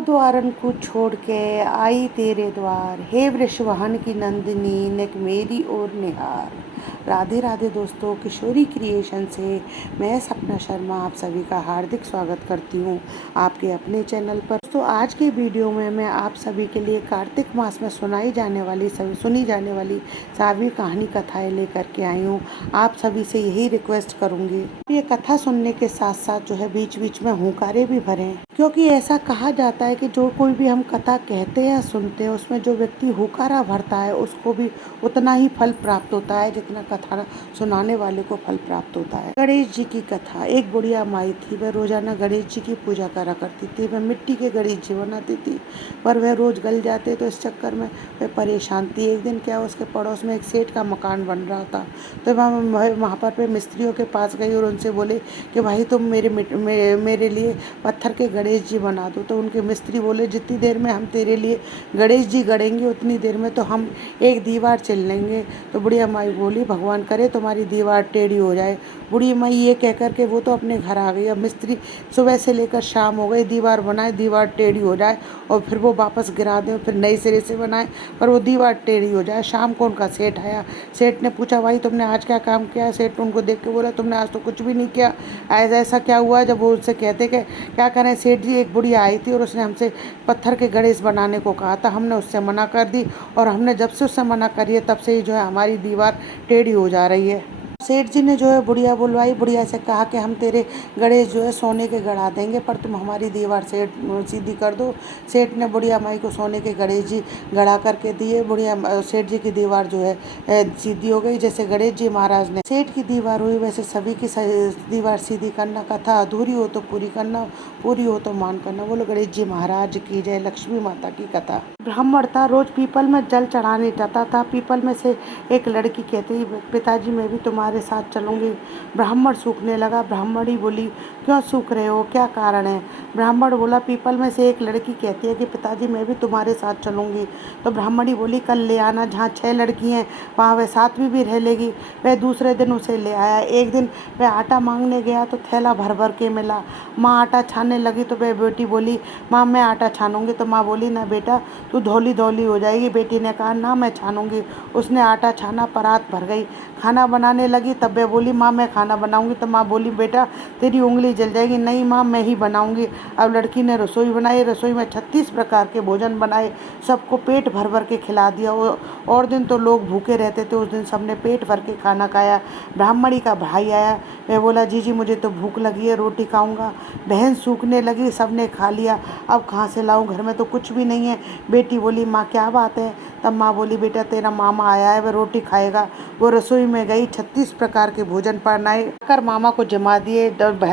द्वारन को छोड़ के आई तेरे द्वार, हे वृषवाहन की नंदिनी नेक मेरी ओर निहार। राधे राधे दोस्तों, किशोरी क्रिएशन से मैं सपना शर्मा आप सभी का हार्दिक स्वागत करती हूँ आपके अपने चैनल पर। दोस्तों, आज के वीडियो में मैं आप सभी के लिए कार्तिक मास में सुनी जाने वाली सारी कहानी कथाएं लेकर के आई हूँ। आप सभी से यही रिक्वेस्ट करूँगी, ये कथा सुनने के साथ साथ जो है बीच बीच में हुंकारे भी भरें, क्योंकि ऐसा कहा जाता है कि जो कोई भी हम कथा कहते हैं या सुनते हैं उसमें जो व्यक्ति हुकारा भरता है उसको भी उतना ही फल प्राप्त होता है जितना कथा सुनाने वाले को फल प्राप्त होता है। गणेश जी की कथा। एक बुढ़िया माई थी, वह रोजाना गणेश जी की पूजा करा करती थी। वह मिट्टी के गणेश जी बनाती थी, पर वह रोज गल जाते तो इस चक्कर में वह परेशान थी। एक दिन क्या, उसके पड़ोस में एक सेठ का मकान बन रहा था, तो वहाँ पर मिस्त्रियों के पास गई और उनसे बोले कि भाई तुम मेरे लिए पत्थर के गणेश जी बना दो। तो उनके मिस्त्री बोले जितनी देर में हम तेरे लिए गणेश जी गढ़ेंगे उतनी देर में तो हम एक दीवार चिल लेंगे। तो बुढ़िया माई बोली भगवान करे तुम्हारी दीवार टेढ़ी हो जाए। बुढ़ी माई ये कह कर के वो तो अपने घर आ गई। अब मिस्त्री सुबह से लेकर शाम हो गई, दीवार बनाए, दीवार टेढ़ी हो जाए और फिर वो वापस गिरा दें, फिर नए सिरे से बनाए पर वो दीवार टेढ़ी हो जाए। शाम को उनका सेठ आया। सेठ ने पूछा भाई तुमने आज क्या काम किया? सेठ उनको देख के बोला तुमने आज तो कुछ भी नहीं किया। ऐसा क्या हुआ? जब वो उससे कहते कि क्या करें सेठ जी, एक बुढ़िया आई थी और उसने हमसे पत्थर के गणेश बनाने को कहा था, हमने उससे मना कर दी और हमने जब से उससे मना करी है तब से ही जो है हमारी दीवार टेढ़ी हो जा रही है। सेठ जी ने जो है बुढ़िया बुलवाई, बुढ़िया से कहा कि हम तेरे गणेश जो है सोने के गढ़ा देंगे पर तुम हमारी दीवार से सीधी कर दो। सेठ ने बुढ़िया माई को सोने के गणेश जी गढ़ा करके दिए। बुढ़िया सेठ जी की दीवार जो है सीधी हो गई। जैसे गणेश जी महाराज ने सेठ की दीवार हुई वैसे सभी की दीवार सीधी करना। कथा अधूरी हो तो पूरी करना, पूरी हो तो मान करना। बोलो गणेश जी महाराज की जय। लक्ष्मी माता की कथा। ब्राह्मण था, रोज पीपल में जल चढ़ाने जाता था। पीपल में से एक लड़की कहती पिताजी मैं भी तुम्हारे साथ चलूंगी। ब्राह्मण सूखने लगा। ब्राह्मणी बोली क्यों सूख रहे हो, क्या कारण है? ब्राह्मण बोला पीपल में से एक लड़की कहती है कि पिताजी मैं भी तुम्हारे साथ चलूंगी। तो ब्राह्मणी बोली कल ले आना, जहाँ 6 लड़की हैं वहाँ वह 7वीं भी रह लेगी। वह दूसरे दिन उसे ले आया। एक दिन वह आटा मांगने गया तो थैला भर भर के मिला। माँ आटा छानने लगी तो वह बेटी बोली माँ मैं आटा छानूंगी। तो माँ बोली ना बेटा तू धौली धौली हो जाएगी। बेटी ने कहा ना मैं छानूंगी। उसने आटा छाना, परात भर गई। खाना बनाने लगी तब वह बोली माँ मैं खाना बनाऊंगी। तो माँ बोली बेटा तेरी उंगली जल जाएगी। नहीं माँ मैं ही बनाऊंगी। अब लड़की ने रसोई बनाई। रसोई में 36 प्रकार के भोजन बनाए, सबको पेट भर भर के खिला दिया। और दिन तो लोग भूखे रहते थे, उस दिन सबने पेट भर के खाना खाया। ब्राह्मणी का भाई आया, वह बोला जी मुझे तो भूख लगी है, रोटी खाऊंगा। बहन सूखने लगी, सबने खा लिया। अब कहाँ से लाऊं, घर में तो कुछ भी नहीं है। बेटी बोली माँ क्या बात है? तब माँ बोली बेटा तेरा मामा आया है, वह रोटी खाएगा। वो रसोई में गई, 36 प्रकार के भोजन बनाए कर मामा को जमा दिए।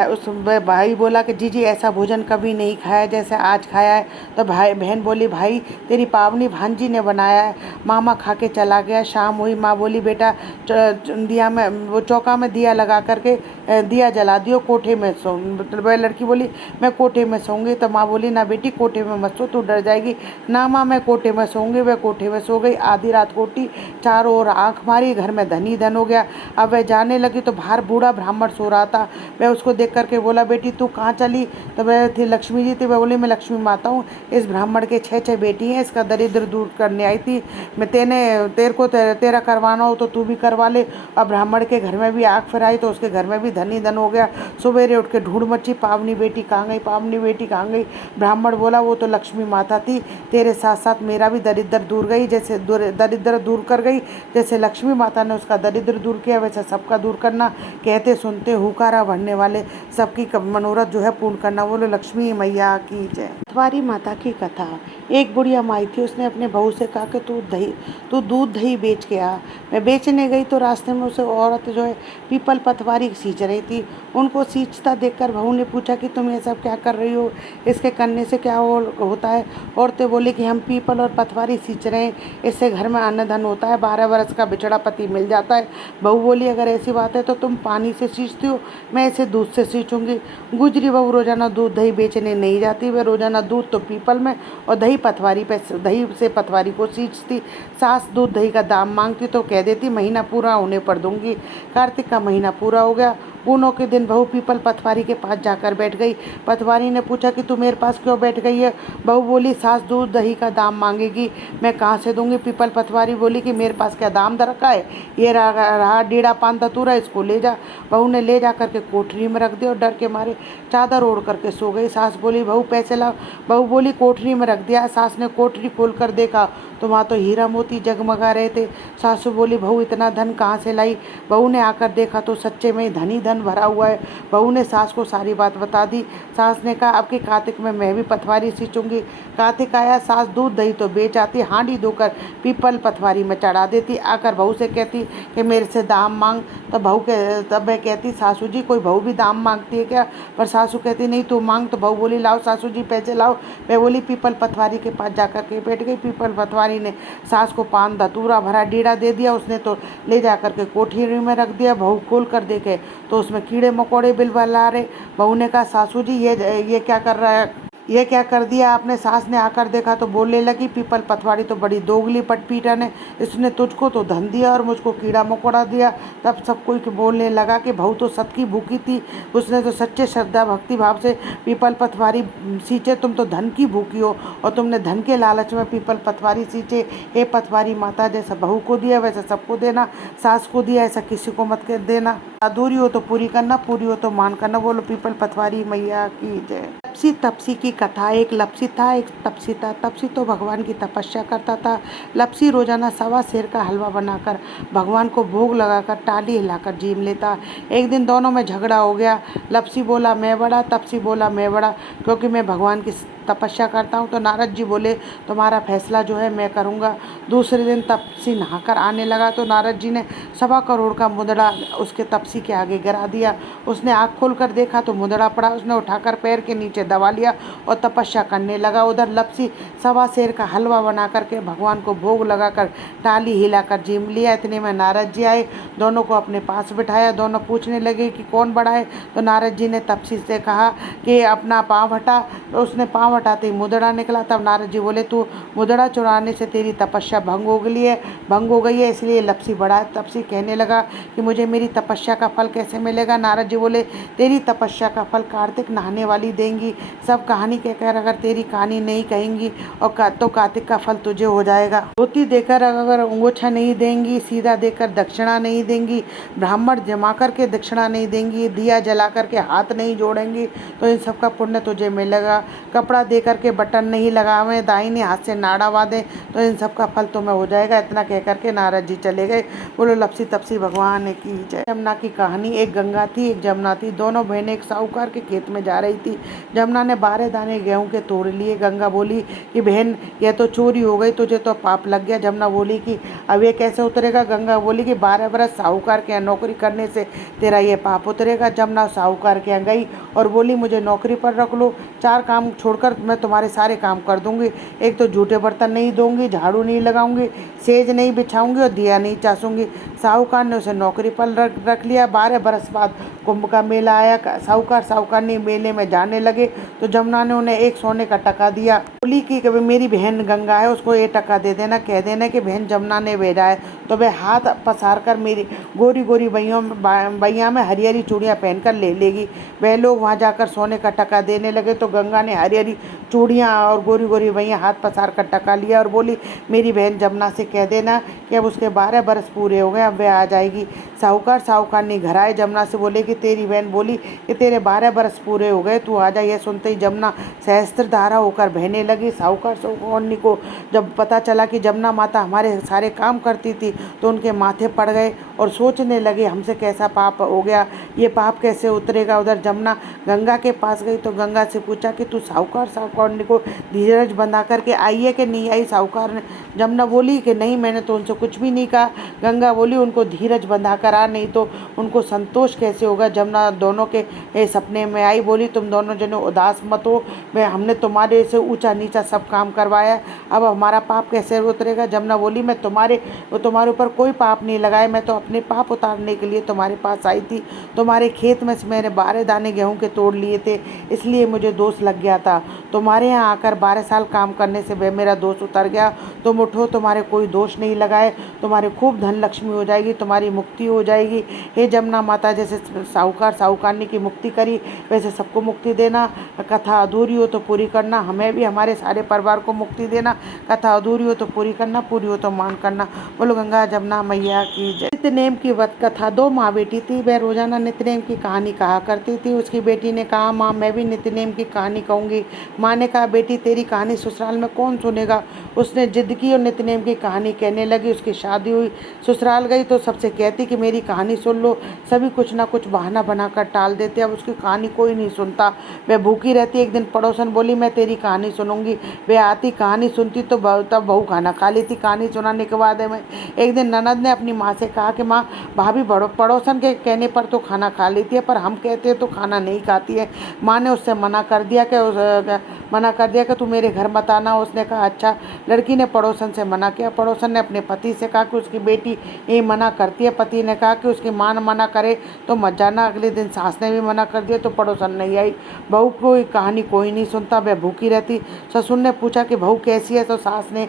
उस भाई बोला कि जी ऐसा भोजन कभी नहीं खाया जैसे आज खाया है। तो बहन बोली भाई तेरी पावनी भांजी ने बनाया है। मामा खा के चला गया। शाम हुई, माँ बोली बेटा दिया में वो चौका में दिया लगा करके दिया जला दियो, कोठे में सो। वह लड़की बोली मैं कोठे में सोऊंगी। तो माँ बोली ना बेटी कोठे में मत सो, तू डर जाएगी। ना माँ मैं कोठे में सोऊंगी। वह कोठे में सो गई। आधी रात कोटी, चारों ओर आंख मारी, घर में धन ही धन हो गया। अब वह जाने लगी तो बाहर बूढ़ा ब्राह्मण सो रहा था। वह उसको देख करके बोला बेटी तू कहाँ चली? तो वह थी लक्ष्मी जी थी। वह बोली मैं लक्ष्मी माता हूँ, इस ब्राह्मण के 6 बेटी हैं, इसका दरिद्र दूर करने आई थी मैं। तेरा करवाना हो तो तू भी करवा ले। अब ब्राह्मण के घर में भी आग फिराई तो उसके घर में भी धन ही धन हो गया। सवेरे उठ के ढूंढ मची, पावनी बेटी कहाँ गई, पावनी बेटी कहाँ गई? ब्राह्मण बोला वो तो लक्ष्मी माता थी, तेरे साथ साथ मेरा भी दरिद्र दूर गई, जैसे दरिद्र दूर कर गई। जैसे लक्ष्मी माता ने उसका दरिद्र दूर किया वैसे सबका दूर करना। कहते सुनते हुकारा भरने वाले सबकी मनोरथ जो है पूर्ण करना। बोलो लक्ष्मी मैया की जय। पटवारी माता की कथा। एक बुढ़िया माई थी, उसने अपने बहू से कहा कि तू दूध दही बेच के आ। मैं बेचने गई तो रास्ते में उसे औरत जो है पीपल पतवारी सींच रही थी। उनको सींचता देखकर बहू ने पूछा कि तुम ये सब क्या कर रही हो, इसके करने से क्या होता है? औरतें बोली कि हम पीपल और पतवारी सींच रहे हैं, इससे घर में अन्न धन होता है, 12 वर्ष का बिछड़ा पति मिल जाता है। बहू बोली अगर ऐसी बात है तो तुम पानी से सींचती हो, मैं इसे दूध से सींचूंगी। पूछूंगी। गुजरी बहू रोजाना दूध दही बेचने नहीं जाती, वह रोजाना दूध तो पीपल में और दही पथवारी पे, दही से पथवारी को सींचती। सास दूध दही का दाम मांगती तो कह देती महीना पूरा होने पर दूंगी। कार्तिक का महीना पूरा हो गया। पूनों के दिन बहू पीपल पथवारी के पास जाकर बैठ गई। पथवारी ने पूछा कि तू मेरे पास क्यों बैठ गई है? बहू बोली सास दूध दही का दाम मांगेगी, मैं कहाँ से दूंगी? पीपल पथवारी बोली कि मेरे पास क्या दाम दर रखा है? ये रहा डीड़ा पान धतूरा, इसको ले जा। बहू ने ले जा करके कोठरी में रख दिया और डर के मारे चादर ओढ़ करके सो गई। सास बोली बहू पैसे लाओ। बहू बोली कोठरी में रख दिया। सास ने कोठरी खोल कर देखा तो वहाँ तो हीरा मोती जगमगा रहे थे। सासू बोली बहू इतना धन कहाँ से लाई? बहू ने आकर देखा तो सच्चे में धन ही धन भरा हुआ है। बहू ने सास को सारी बात बता दी। सास ने कहा अब के कार्तिक में मैं भी पथवारी सींचूंगी। कार्तिक आया, सास दूध दही तो बेच आती, हांडी धोकर पीपल पथवारी में चढ़ा देती। आकर बहू से कहती कि मेरे से दाम मांग। तब वह कहती सासू जी कोई बहू भी दाम मांगती है क्या? पर सासू कहती नहीं तू मांग। तो बहू बोली लाओ सासू जी पैसे लाओ। वह बोली पीपल पथवारी के पास जाकर के बैठ गई। पीपल पथवारी ने सास को पान धतूरा भरा डीड़ा दे दिया। उसने तो ले जाकर के कोठरी में रख दिया। बहू खोल कर देखे तो उसमें कीड़े मकोड़े बिलबिला रहे। बहू ने कहा सासू जी ये क्या कर रहा है, ये क्या कर दिया आपने? सास ने आकर देखा तो बोलने लगी पीपल पथवारी तो बड़ी दोगली पटपीटन है, इसने तुझको तो धन दिया और मुझको कीड़ा मकोड़ा दिया। तब सब कोई बोलने लगा कि बहू तो सबकी भूखी थी, उसने तो सच्चे श्रद्धा भक्ति भाव से पीपल पथवारी सींचे, तुम तो धन की भूखी हो और तुमने धन के लालच में पीपल पथवारी सींचे। हे पथवारी माता, जैसा बहू को दिया वैसा सबको देना, सास को दिया ऐसा किसी को मत कर देना। अधूरी हो तो पूरी करना, पूरी हो तो मान करना। बोलो पीपल पथवारी मैया की जय। लपसी तपसी की कथा। एक लपसी था, एक तपसी था। तपसी तो भगवान की तपस्या करता था। लपसी रोजाना 1.25 सेर का हलवा बनाकर भगवान को भोग लगाकर टाली हिलाकर जीम लेता। एक दिन दोनों में झगड़ा हो गया। लपसी बोला मैं बड़ा, तपसी बोला मैं बड़ा, क्योंकि मैं भगवान की तपस्या करता हूँ। तो नारद जी बोले तुम्हारा फैसला जो है मैं करूँगा। दूसरे दिन तपसी नहाकर आने लगा तो नारद जी ने 1.25 करोड़ का मुंदड़ा उसके तपसी के आगे गिरा दिया। उसने आँख खोल कर देखा तो मुंदड़ा पड़ा। उसने उठाकर पैर के नीचे दबा लिया और तपस्या करने लगा। उधर लपसी 1.25 सेर का हलवा बना करके भगवान को भोग लगाकर टाली हिलाकर जीम लिया। इतने में नारद जी आए, दोनों को अपने पास बिठाया। दोनों पूछने लगे कि कौन बड़ा है? तो नारद जी ने तपसी से कहा कि अपना पाँव हटा। तो उसने पाँव हटाते ही मुदड़ा निकला। तब नारद जी बोले तू मुदड़ा चुराने से तेरी तपस्या भंग हो गई है, इसलिए लपसी बड़ा है। तपसी कहने लगा कि मुझे मेरी तपस्या का फल कैसे मिलेगा? नारद जी बोले तेरी तपस्या का फल कार्तिक नहाने वाली देंगी। सब कहानी कहकर अगर तेरी कहानी नहीं कहेंगी और तो कार्तिक का फल तुझे हो जाएगा। धोती देकर अगर अंगोछा नहीं देंगी, सीधा देकर दक्षिणा नहीं देंगी, ब्राह्मण जमा करके दक्षिणा नहीं देंगी, दिया जला करके हाथ नहीं जोड़ेंगी तो इन सब का पुण्य तुझे मिलेगा। कपड़ा दे करके बटन नहीं लगावे, दाहिने हाथ से नाड़ा बांधे तो इन सब का फल तुम्हें हो जाएगा। इतना कह करके नारद जी चले गए। बोलो लपसी तपसी भगवान की जय। जमुना की कहानी। एक गंगा थी, एक जमुना थी। दोनों बहनें एक साहूकार के खेत में जा रही थी। जमुना ने 12 दाने गेहूं के तोड़ लिए। गंगा बोली कि बहन यह तो चोरी हो गई, तुझे तो पाप लग गया। जमुना बोली कि अब ये कैसे उतरेगा? गंगा बोली कि 12 बरस साहूकार के यहाँ नौकरी करने से तेरा ये पाप उतरेगा। जमुना साहूकार के यहाँ गई और बोली मुझे नौकरी पर रख लो, 4 काम छोड़कर मैं तुम्हारे सारे काम कर दूंगी। एक तो झूठे बर्तन नहीं धोऊंगी, झाड़ू नहीं लगाऊंगी, सेज नहीं बिछाऊंगी और दिया नहीं चासूंगी। साहूकार ने उसे नौकरी पर रख लिया। 12 बरस बाद कुंभ का मेला आया। साहूकार ने मेले में जाने लगे तो जमुना ने उन्हें एक सोने का टका दिया। बोली कि कभी मेरी बहन गंगा है, उसको ये टका दे देना, कह देना कि बहन जमुना ने भेजा है। तो वह हाथ पसार कर मेरी गोरी गोरी बैया में हरी हरी चूड़ियाँ पहनकर ले लेगी। वह लोग वहाँ जाकर सोने का टका देने लगे तो गंगा ने हरी हरी चूड़ियाँ और गोरी गोरी बैया हाथ पसार कर टका लिया और बोली मेरी बहन जमुना से कह देना कि अब उसके 12 बरस पूरे हो गए, अब वह आ जाएगी। साहूकार ने घर आए। जमुना से बोले कि तेरी बहन बोली कि तेरे 12 बरस पूरे हो गए, तू आ जा। यह सुनते ही जमुना सहस्त्रधारा होकर बहने लगी। साहूकार को जब पता चला कि जमुना माता हमारे सारे काम करती थी तो उनके माथे पड़ गए और सोचने लगे हमसे कैसा पाप हो गया, ये पाप कैसे उतरेगा। उधर जमुना गंगा के पास गई तो गंगा से पूछा कि तू साहूकार को धीरज बंधा करके आई है कि नहीं आई? साहूकार ने जमुना बोली कि नहीं, मैंने तो उनसे कुछ भी नहीं कहा। गंगा बोली उनको धीरज बंधा कर आ, नहीं तो उनको संतोष कैसे होगा। जमुना दोनों के सपने में आई। बोली तुम दोनों जने उदास मत हो, हमने तुम्हारे से ऊंचा नीचा सब काम करवाया, अब हमारा पाप कैसे उतरेगा। जमुना बोली मैं तुम्हारे ऊपर कोई पाप नहीं लगाया, मैं तो अपने पाप उतारने के लिए तुम्हारे पास आई थी। तुम्हारे खेत में से मैंने 12 दाने गेहूं के तोड़ लिए थे, इसलिए मुझे दोष लग गया था। तुम्हारे यहाँ आकर 12 साल काम करने से वह मेरा दोष उतर गया। तुम उठो, तुम्हारे कोई दोष नहीं लगाए, तुम्हारे खूब धन लक्ष्मी हो जाएगी, तुम्हारी मुक्ति हो जाएगी। हे जमुना माता, जैसे साहूकार साहूकारनी की मुक्ति करी वैसे सबको मुक्ति देना। कथा अधूरी हो तो पूरी करना, हमें भी हमारे सारे परिवार को मुक्ति देना। कथा अधूरी हो तो पूरी करना, पूरी हो तो मान करना। बोलो गंगा जमुना मैया की जय। नित्यनेम की व्रत कथा। 2 माँ बेटी थी, वह रोजाना नित्यनेम की कहानी कहा करती थी। उसकी बेटी ने कहा, माँ मैं भी नित्यनेम की कहानी कहूँगी। माँ ने कहा, बेटी तेरी कहानी ससुराल में कौन सुनेगा। उसने जिद की और नित्यनेम की कहानी कहने लगी। उसकी शादी हुई, ससुराल गई तो सबसे कहती कि मेरी कहानी सुन लो। सभी कुछ ना कुछ बहाना बनाकर टाल देते, अब उसकी कहानी कोई नहीं सुनता। वह भूखी रहती। एक दिन पड़ोसन बोली, मैं तेरी कहानी सुनूंगी। वह आती, कहानी सुनती तो तब बहू खाना खा लेती। कहानी सुनाने के बाद में एक दिन ननद ने अपनी माँ से कहा कि माँ, भाभी पड़ोसन के कहने पर तो खाना खा लेती है, पर हम कहते हैं तो खाना नहीं खाती है। माँ ने उससे मना कर दिया कि तू मेरे घर मत आना। उसने कहा अच्छा। लड़की ने पड़ोसन से मना किया। पड़ोसन ने अपने पति से कहा कि उसकी बेटी ये मना करती है। पति ने कहा कि उसकी माँ मना करे तो मत जाना। अगले दिन सास ने भी मना कर दिया तो पड़ोसन नहीं आई। बहू को कहानी कोई नहीं सुनता, वह भूखी रहती। ससुर ने पूछा कि बहू कैसी है, तो सास ने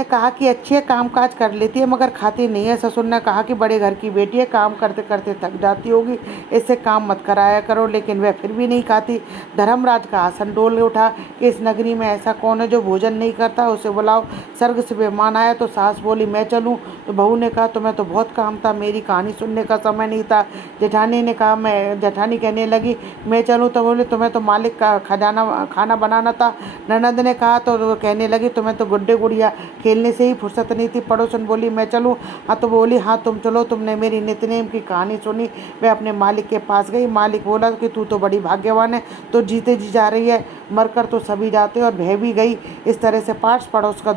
कहा कि अच्छी है, काम काज कर लेती है मगर खाती नहीं है। ससुर ने कहा कि बड़े घर की बेटी है, काम करते करते थक जाती होगी, इससे काम मत कराया करो। लेकिन वह फिर भी नहीं खाती। धर्मराज का आसन डोल उठा कि इस नगरी में ऐसा कौन है जो भोजन नहीं करता, उसे बुलाओ। स्वर्ग से मेहमान आया तो सास बोली मैं चलूं, तो बहू ने कहा तुम्हें तो बहुत काम था, मेरी कहानी सुनने का समय नहीं था। जेठानी ने कहा जेठानी कहने लगी मैं चलूं, तो बोले तुम्हें तो मालिक का खाना बनाना था। ननद ने कहा तो वो कहने लगी तुम्हें तो गुड्डे गुड़िया खेलने से ही फुर्सत नहीं थी। पड़ोसन बोली मैं चलूं, हाँ तो बोली हाँ तुम चलो, तुमने मेरी नित्यनेम की कहानी सुनी। वह अपने मालिक के पास गई। मालिक बोला कि तू तो बड़ी भाग्यवान है, तो जीते जी जा रही है, मरकर तो सभी जाते और बह भी गई। इस तरह से पास पड़ोस का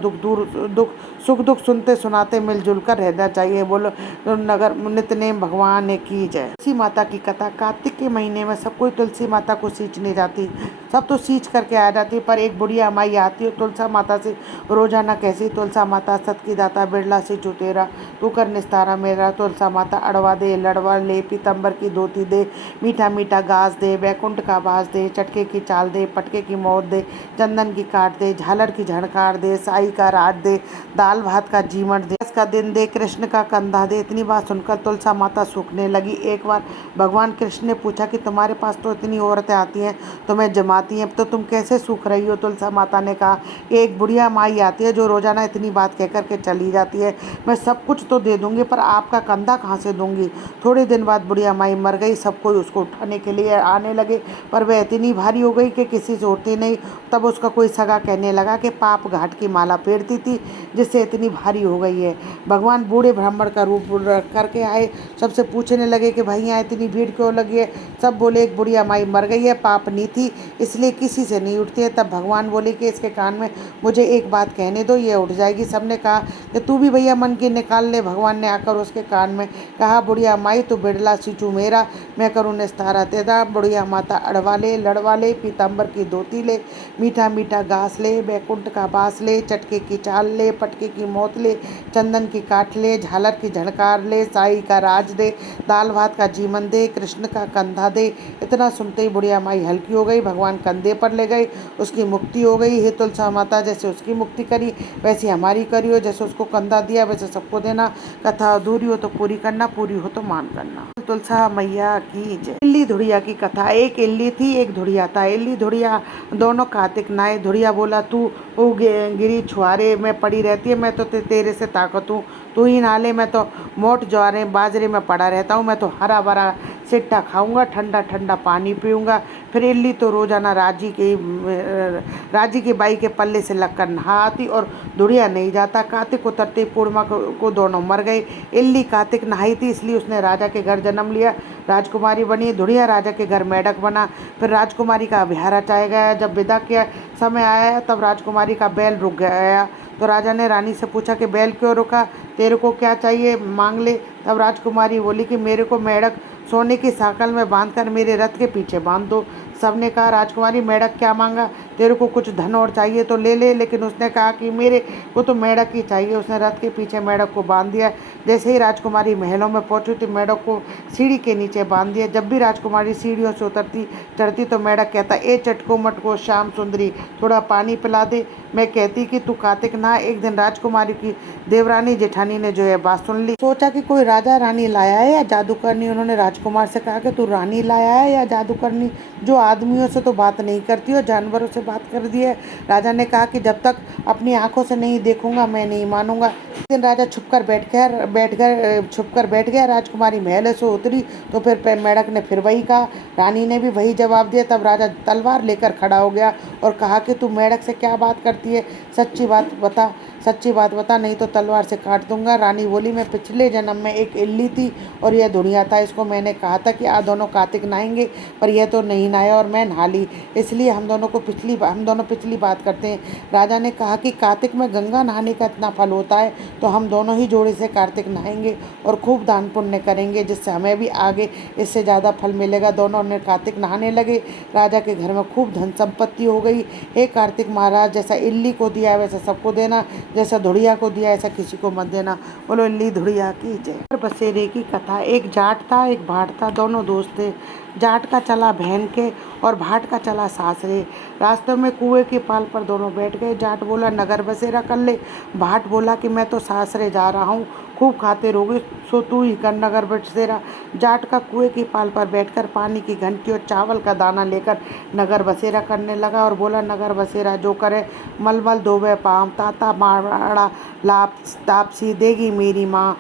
सुख दुख सुनते सुनाते मिलजुल कर रहना चाहिए। बोलो नगर नित्यनेम भगवान की जय। तुलसी माता की कथा। कार्तिक के महीने में सब कोई तुलसी माता को सींचने जाती, सब तो सींच करके आ जाती, पर एक बुढ़िया माई आती है तुलसा माता से रोजाना कैसी, तुलसा माता सत की दाता बिरला से चुतेरा, तू कर निस्तारा मेरा। तुलसा माता अड़वा दे लड़वा ले, पीतम्बर की धोती दे, मीठा मीठा घास दे, बैकुंठ का बास दे, चटके की चाल दे, पटके की मौत दे, चंदन की काट दे, झालर की झणकार दे, साई का राज दे, दाल भात का जीवन दे, का दिन दे, कृष्ण का कंधा दे। इतनी बात सुनकर तुलसा माता सूखने लगी। एक बार भगवान कृष्ण ने पूछा कि तुम्हारे पास तो इतनी औरतें आती हैं, तुम्हें जमाती हैं, तो तुम कैसे सूख रही हो। तुलसा माता ने कहा कि एक बुढ़िया माई आती है जो रोजाना इतनी बात कह कर के चली जाती है। मैं सब कुछ तो दे दूंगी, पर आपका कंधा कहाँ से दूंगी। थोड़े दिन बाद बुढ़िया माई मर गई। सब कोई उसको उठाने के लिए आने लगे, पर वह इतनी भारी हो गई कि किसी से उठती नहीं। तब उसका कोई सगा कहने लगा कि पाप घाट की माला फेरती थी, जिससे इतनी भारी हो गई है। भगवान बूढ़े ब्राह्मण का रूप करके आए, सबसे पूछने लगे कि भाई यहाँ इतनी भीड़ क्यों लगी है। सब बोले एक बुढ़िया माई मर गई है, पाप नहीं थी इसलिए किसी से नहीं उठती है। तब भगवान बोले कि इसके कान में मुझे एक बात कहने दो, ये उठ जाएगी। सबने कहा कि तू भी भैया मन की निकाल ले। भगवान ने आकर उसके कान में कहा, बुढ़िया माई तू बिड़ला सींचू मेरा, मैं करूँ निस्तारा तेरा। बुढ़िया माता अड़वा ले लड़वा ले, पीताम्बर की धोती ले, मीठा मीठा घास ले, बैकुंठ का बास ले, चटके की चाल ले, पटके की मौत ले, चंदन की काठ ले, झालर की झणकार ले, साई का राज दे, दाल भात का जीवन दे, कृष्ण का कंधा दे। इतना सुनते ही बुढ़िया माई हल्की हो गई। भगवान कंधे पर ले गए, उसकी मुक्ति हो गई। हे तुलसा माता, जैसे उसकी मुक्ति करी वैसी हमारी करियो, जैसे उसको कंधा दिया वैसे सबको देना। कथा अधूरी हो तो पूरी करना, पूरी हो तो मान करना। तुलसा मैया की जय। इल्ली धुड़िया की कथा। एक इल्ली थी, एक धुड़िया था। इल्ली धुड़िया दोनों कार्तिक नहाए। धुड़िया बोला तू गिरी छुआरे में पड़ी रहती है, मैं तो तेरे से ताकत हूँ, तू ही नाले में तो मोट ज्वारे बाजरे में पड़ा रहता हूँ। मैं तो हरा भरा सिट्टा खाऊंगा, ठंडा ठंडा पानी पीऊँगा। फिर इल्ली तो रोजाना राजी की बाई के पल्ले से लगकर नहाती और धुड़िया नहीं जाता। कार्तिक उतरते पूर्णिमा को दोनों मर गए। इल्ली कार्तिक नहाई थी, इसलिए उसने राजा के घर जन्म लिया, राजकुमारी बनी। धुड़िया राजा के घर मेढक बना। फिर राजकुमारी का बिहार रचाया गया। जब विदा के समय आया तब राजकुमारी का बैल रुक गया, तो राजा ने रानी से पूछा कि बैल क्यों रुका, तेरे को क्या चाहिए मांग ले। तब राजकुमारी बोली कि मेरे को मेढक सोने की साकल में बांधकर मेरे रथ के पीछे बांध दो। सबने कहा राजकुमारी मेढक क्या मांगा, तेरे को कुछ धन और चाहिए तो ले ले। लेकिन उसने कहा कि मेरे को तो मेढक ही चाहिए। उसने रथ के पीछे मेढक को बांध दिया। जैसे ही राजकुमारी महलों में पहुंची तो मेढक को सीढ़ी के नीचे बांध दिया। जब भी राजकुमारी सीढ़ियों से उतरती चढ़ती तो मेढक कहता, ए चटको मटको श्याम सुंदरी, थोड़ा पानी पिला दे। मैं कहती कि तू कार्तिक नहा। एक दिन राजकुमारी की देवरानी जेठानी ने जो है बात सुन ली। सोचा कि कोई राजा रानी लाया है या जादूगरनी। उन्होंने राजकुमार से कहा कि तू रानी लाया है या जादूगरनी, जो आदमियों से तो बात नहीं करती हो, जानवरों से बात कर दी है। राजा ने कहा कि जब तक अपनी आंखों से नहीं देखूंगा मैं नहीं मानूंगा। एक दिन राजा छुपकर बैठ गया। राजकुमारी महल से उतरी तो फिर मेढक ने फिर वही कहा। रानी ने भी वही जवाब दिया। तब राजा तलवार लेकर खड़ा हो गया और कहा कि तू मेढक से क्या बात करती है, सच्ची बात बता, नहीं तो तलवार से काट दूंगा। रानी बोली, मैं पिछले जन्म में एक इल्ली थी और यह दुनिया था। इसको मैंने कहा था कि आप दोनों कार्तिक नहाएंगे, पर यह तो नहीं नहाया और मैं नहा ली। इसलिए हम दोनों पिछली बात करते हैं। राजा ने कहा कि कार्तिक में गंगा नहाने का इतना फल होता है तो हम दोनों ही जोड़े से कार्तिक नहाएंगे और खूब दान पुण्य करेंगे, जिससे हमें भी आगे इससे ज़्यादा फल मिलेगा। दोनों ने कार्तिक नहाने लगे। राजा के घर में खूब धन संपत्ति हो गई। हे कार्तिक महाराज, जैसा इल्ली को दिया वैसा सबको देना, जैसा धुड़िया को दिया ऐसा किसी को मत देना। बोलो इल्ली धुड़िया की जय। बसेरे की कथा। एक जाट था एक भाट था, दोनों दोस्त थे। जाट का चला बहन के और भाट का चला सासरे। रास्ते में कुएं की पाल पर दोनों बैठ गए। जाट बोला, नगर बसेरा कर ले। भाट बोला कि मैं तो सासरे जा रहा हूँ, खूब खाते रहोगे, सो तू ही कर नगर बसेरा। जाट का कुएं की पाल पर बैठकर पानी की घंटी और चावल का दाना लेकर नगर बसेरा करने लगा और बोला, नगर बसेरा जो करे मलमल धोवे पाँव, ताता माड़ा लाप तापसी देगी मेरी माँ,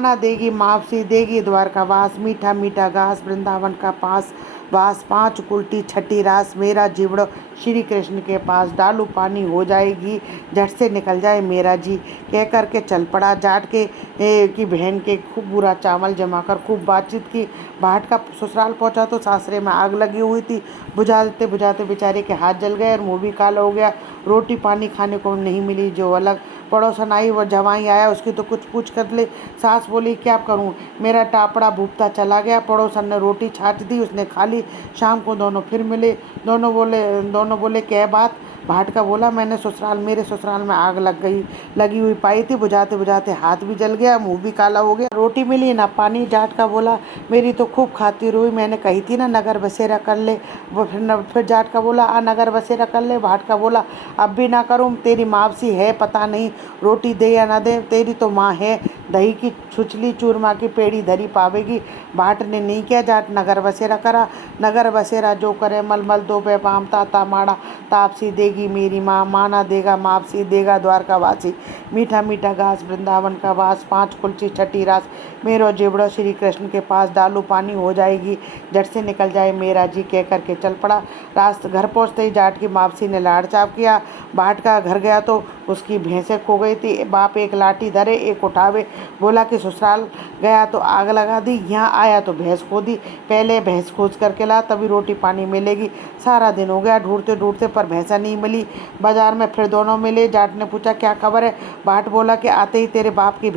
ना देगी मापसी देगी द्वारका वास, मीठा मीठा घास वृंदावन का पास वास, 5 कुल्टी छठी रास, मेरा जीवड़ो श्री कृष्ण के पास, डालू पानी हो जाएगी झट से निकल जाए मेरा जी। कह कर के चल पड़ा। जाट की बहन के खूब बुरा चावल जमा कर खूब बातचीत की। भाट का ससुराल पहुंचा तो सासरे में आग लगी हुई थी। बुझाते बुझाते बेचारे के हाथ जल गए और मुँह भी काला हो गया। रोटी पानी खाने को नहीं मिली। जो अलग पड़ोसन आई वो जवाई आया, उसकी तो कुछ पूछ कर ले। सास बोली, क्या करूं, मेरा टापड़ा भूपता चला गया। पड़ोसन ने रोटी छाछ दी, उसने खा ली। शाम को दोनों फिर मिले। दोनों बोले क्या बात। भाट का बोला, मेरे ससुराल में आग लगी हुई पाई थी। बुझाते बुझाते हाथ भी जल गया, मुंह भी काला हो गया, रोटी मिली ना पानी। जाट का बोला, मेरी तो खूब खाती रुई, मैंने कही थी ना नगर बसेरा कर ले। वो फिर जाट का बोला, आ नगर बसेरा कर ले। भाट का बोला, अब भी ना करूँ, तेरी मावसी है पता नहीं, रोटी दे या ना दे, तेरी तो माँ है, दही की छुचली चूरमा की पेड़ी धरी पावेगी। भाट ने नहीं किया। जाट नगर बसेरा करा। नगर बसेरा जो करे मलमल धोवे पाँव, ताता माड़ा तापसी देगी मेरी माँ, माना देगा मापसी देगा द्वारका वासी, मीठा मीठा घास वृंदावन का वास, 5 कुल्ची छठी रास, मेरो जेबड़ो श्री कृष्ण के पास, डालू पानी हो जाएगी झट से निकल जाए मेरा जी। कह करके चल पड़ा। घर पहुँचते ही जाट की मापसी ने लाड़ चाप किया। भाट का घर गया तो उसकी भैंसें खो गई थी। बाप एक लाठी धरे एक उठावे, बोला कि ससुराल गया तो आग लगा दी, यहाँ आया तो भैंस खो दी, पहले भैंस खोज करके ला तभी रोटी पानी मिलेगी। सारा दिन हो गया ढूंढते ढूंढते पर भैंसा नहीं मिली। बाजार में फिर दोनों मिले। जाट ने पूछा, क्या खबर है। भाट बोला कि आते ही मेरे बाप की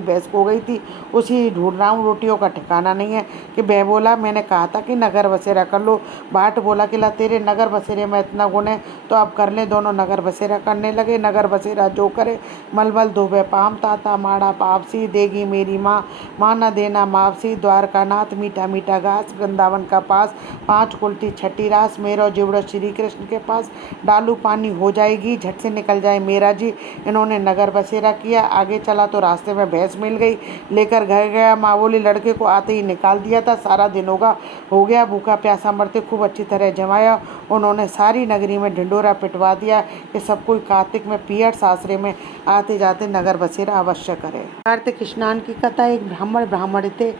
भैंस खो गई थी, उसी ढूंढ रहा हूँ, रोटियों का ठिकाना नहीं है। कि बह बोला, मैंने कहा था कि नगर बसेरा कर लो। भाट बोला कि ला तेरे नगर बसेरे में इतना गुण है तो अब कर ले। दोनों नगर बसेरा करने लगे। नगर बसेरा जो करे मलमल धोवे पाँव, ताता माड़ा पापसी देगी मेरी माँ, माँ न देना मावसी, द्वारका नाथ मीठा मीठा घास वृंदावन का पास, 5 कुल्टी छठी रास, मेरो जीवड़ो श्री कृष्ण के पास, डालू पानी हो जाएगी झट से निकल जाए मेरा जी। इन्होंने नगर बसेरा किया। आगे चला तो रास्ते में भैंस मिल गई, लेकर घर गया। माँ बोली, लड़के को आते ही निकाल दिया था, सारा दिन हो गया भूखा प्यासा मरते, खूब अच्छी तरह जमाया। उन्होंने सारी नगरी में ढिंडोरा पिटवा दिया कि सब कोई कार्तिक में पियट सासरे में आते जाते नगर बसेरा अवश्य करे। कार्तिक स्नान की कथा। एक ब्राह्मण थे,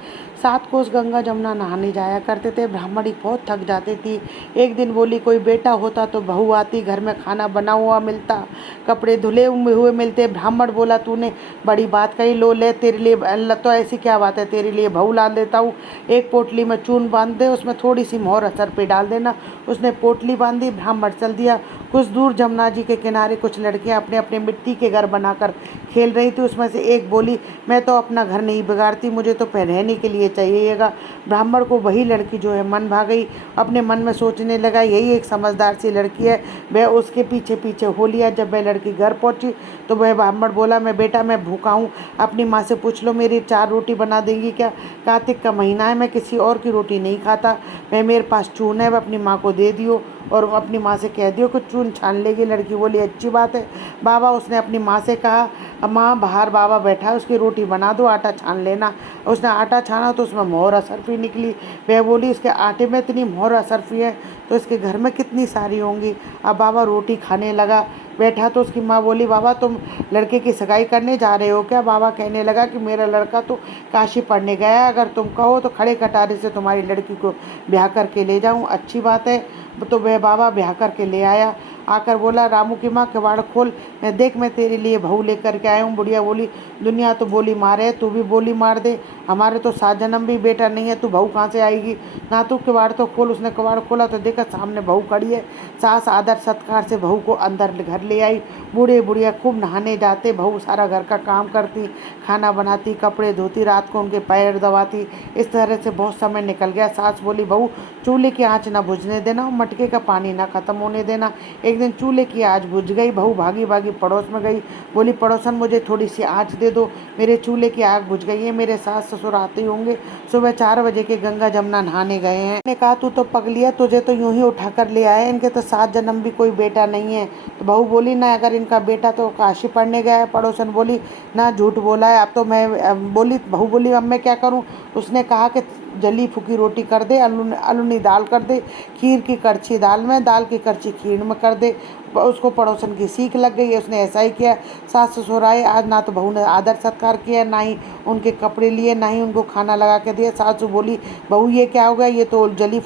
7 कोस गंगा जमुना नहाने जाया करते थे। ब्राह्मणी बहुत थक जाती थी। एक दिन बोली, कोई बेटा होता तो बहू आती, घर में खाना बना हुआ मिलता, कपड़े धुले हुए मिलते। ब्राह्मण बोला, तूने बड़ी बात कही, लो ले तेरे लिए, तो ऐसी क्या बात है, तेरे लिए बहू ला देता हूँ। एक पोटली में चून बांध दे, उसमें थोड़ी सी मोहर असर पे डाल देना। उसने पोटली बांधी, ब्राह्मण चल दिया। कुछ दूर जमुना जी के किनारे किनारे कुछ लड़कियां अपने अपने मिट्टी के घर बनाकर खेल रही थी। उसमें से एक बोली, मैं तो अपना घर नहीं बिगाड़ती, मुझे तो रहने के लिए चाहिएगा। ब्राह्मण को वही लड़की जो है मन भा गई। अपने मन में सोचने लगा, यही एक समझदार सी लड़की है। वह उसके पीछे पीछे हो लिया। जब वह लड़की घर पहुंची तो वह ब्राह्मण बोला, मैं बेटा मैं भूखा हूँ, अपनी माँ से पूछ लो मेरी 4 रोटी बना देंगी क्या? कार्तिक का महीना है, मैं किसी और की रोटी नहीं खाता। वह मेरे पास चून है, वह अपनी माँ को दे दियो और अपनी माँ से कह दियो कि चून छान लेगी। लड़की बोली, अच्छी बात है बाबा। उसने अपनी माँ से कहा, माँ बाहर बाबा बैठा है, उसकी रोटी बना दो, आटा छान लेना। उसने आटा छाना तो उसमें मोहर असरफी निकली। वह बोली, इसके आटे में इतनी मोहर असरफी है तो इसके घर में कितनी सारी होंगी। अब बाबा रोटी खाने लगा, बैठा तो उसकी माँ बोली, बाबा तुम लड़के की सगाई करने जा रहे हो क्या? बाबा कहने लगा कि मेरा लड़का तो काशी पढ़ने गया है, अगर तुम कहो तो खड़े कटारे से तुम्हारी लड़की को ब्याह करके ले जाऊँ। अच्छी बात है। तो वह बाबा ब्याह करके ले आया। आकर बोला, रामू की माँ किवाड़ खोल, मैं देख मैं तेरे लिए बहू लेकर के आया हूँ। बुढ़िया बोली, दुनिया तो बोली मारे, तू भी बोली मार दे, हमारे तो 7 जन्म भी बेटा नहीं है, तू बहू कहाँ से आएगी? ना तू किवाड़ तो खोल। उसने किवाड़ खोला तो देखा सामने बहू खड़ी है। सास आदर सत्कार से बहू को अंदर घर ले आई। बूढ़े बुढ़िया खूब नहाने जाते, बहू सारा घर का काम करती, खाना बनाती, कपड़े धोती, रात को उनके पैर दबाती। इस तरह से बहुत समय निकल गया। सास बोली, बहू चूल्हे की आँच ना बुझने देना, मटके का पानी ना खत्म होने देना। एक दिन चूल्हे की आँच बुझ गई। बहू भागी भागी पड़ोस में गई, बोली, पड़ोसन मुझे थोड़ी सी आँच दे दो, मेरे चूल्हे की आग बुझ गई है। मेरे सास ससुर आते होंगे, सुबह 4 बजे के गंगा जमुना नहाने गए हैं। मैंने कहा, तू तो पगली है, तुझे तो यूं ही उठा कर ले आए, इनके तो 7 जन्म भी कोई बेटा नहीं है। तो बहू बोली, ना अगर इनका बेटा तो काशी पढ़ने गया है। पड़ोसन बोली, ना झूठ बोला है। अब तो मैं बोली, बहू बोली, अब मैं क्या करूँ? उसने कहा कि जली फूकी रोटी कर दे, अलूनी दाल कर दे, खीर की करछी दाल में, दाल की करछी खीर में कर दे। उसको पड़ोसन की सीख लग गई। उसने ऐसा ही किया। सास ससुर आए, आज ना तो बहू ने आदर सत्कार किया, ना ही उनके कपड़े लिए, ना ही उनको खाना लगा के दिया। सासू बोली, बहू ये क्या हो गया? ये तो जली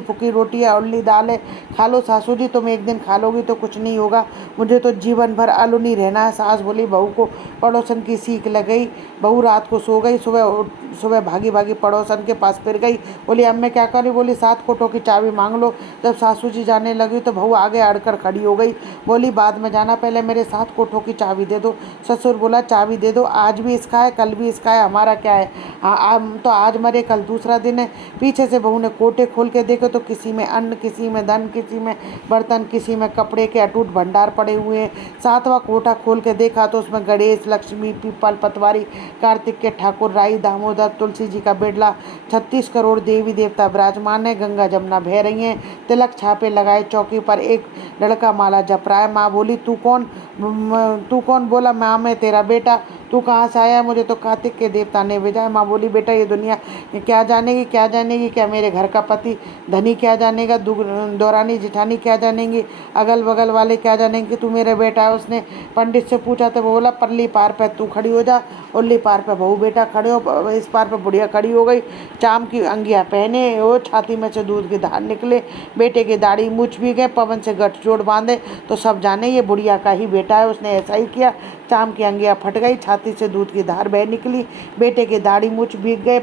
फूकी रोटी है, अलूनी दाल है, खा लो सासू जी, तुम एक दिन खा लोगी तो कुछ नहीं होगा, मुझे तो जीवन भर अलूनी रहना है। सास बोली, बहू को पड़ोसन की सीख लग गई। बहू रात को सो गई, सुबह भागी भागी पड़ोसन के पास फिर गई। बोली, अब मैं क्या करूँ? बोली, 7 कोठों की चाबी मांग लो। जब सासू जी जाने लगी तो बहू आगे अड़कर खड़ी हो गई। बोली, बाद में जाना, पहले मेरे 7 कोठों की चाबी दे दो। ससुर बोला, चाबी दे दो, आज भी इसका है, कल भी इसका है, हमारा क्या है? तो आज मरे कल दूसरा दिन है। पीछे से बहू ने कोटे खोल के देखे तो किसी में अन्न, किसी में धन, किसी में बर्तन, किसी में कपड़े के अटूट भंडार पड़े हुए हैं। 7वां कोठा खोल के देखा तो उसमें गणेश, लक्ष्मी, पीपल, पतवारी, कार्तिक के ठाकुर, राई, दामोदर, तुलसी जी का बिड़ला, 36 करोड़ देवी देवता विराजमान है। गंगा जमुना बह रही हैं। तिलक छापे लगाए चौकी पर एक लड़का माला जप रहा है। माँ बोली, तू कौन? बोला, माँ मैं तेरा बेटा। तू कहाँ से आया? मुझे तो कार्तिक के देवता ने भेजा है। माँ बोली, बेटा ये दुनिया क्या जानेगी? क्या मेरे घर का पति धनी क्या जानेगा? दौरानी जिठानी क्या जानेंगी? अगल बगल वाले क्या जानेंगे तू मेरा बेटा है? उसने पंडित से पूछा तो वो बोला, परली पार पे तू खड़ी हो जा, उरली पार पे बहू बेटा खड़े हो, इस पार पे बुढ़िया खड़ी हो गई। चाम की अंगिया पहने वो, छाती में से दूध की धार निकले, बेटे की दाढ़ी मूछ भी गए, पवन से गठजोड़ बांधे तो सब जाने ये बुढ़िया का ही बेटा है। उसने ऐसा ही किया। चाम की अंगिया फट गई, छाती से दूध की धार बह निकली, बेटे की दाढ़ी मूछ भीग गए,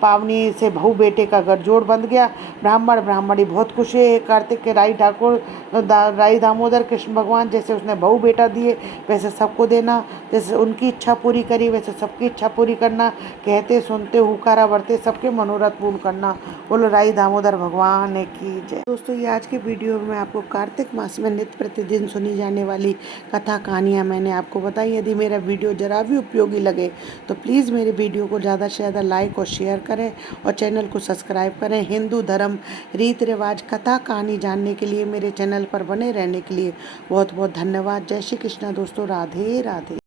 पावनी से बहू बेटे का गठजोड़ बंध गया। ब्राह्मण ब्राह्मणी बहुत खुश है। कार्तिक के राई ठाकुर, राई दामोदर, कृष्ण भगवान जैसे उसने बहू बेटा दिए वैसे सबको देना, जैसे उनकी इच्छा पूरी करी वैसे सबकी इच्छा पूरी करना, कहते सुनते हुकारा भरते सबके मनोरथ पूर्ण करना। बोलो राई दामोदर भगवान की जय। दोस्तों, ये आज के वीडियो में आपको कार्तिक मास में नित्य प्रतिदिन सुनी जाने वाली कथा कहानियाँ मैंने आपको बताई। यदि मेरा वीडियो जरा भी उपयोगी लगे तो प्लीज़ मेरे वीडियो को ज़्यादा से ज़्यादा लाइक और शेयर करें और चैनल को सब्सक्राइब करें। हिंदू धर्म, रीति रिवाज, कथा कहानी जानने के लिए मेरे चैनल पर बने रहने के लिए बहुत बहुत धन्यवाद। जय श्री कृष्णा दोस्तों, राधे राधे।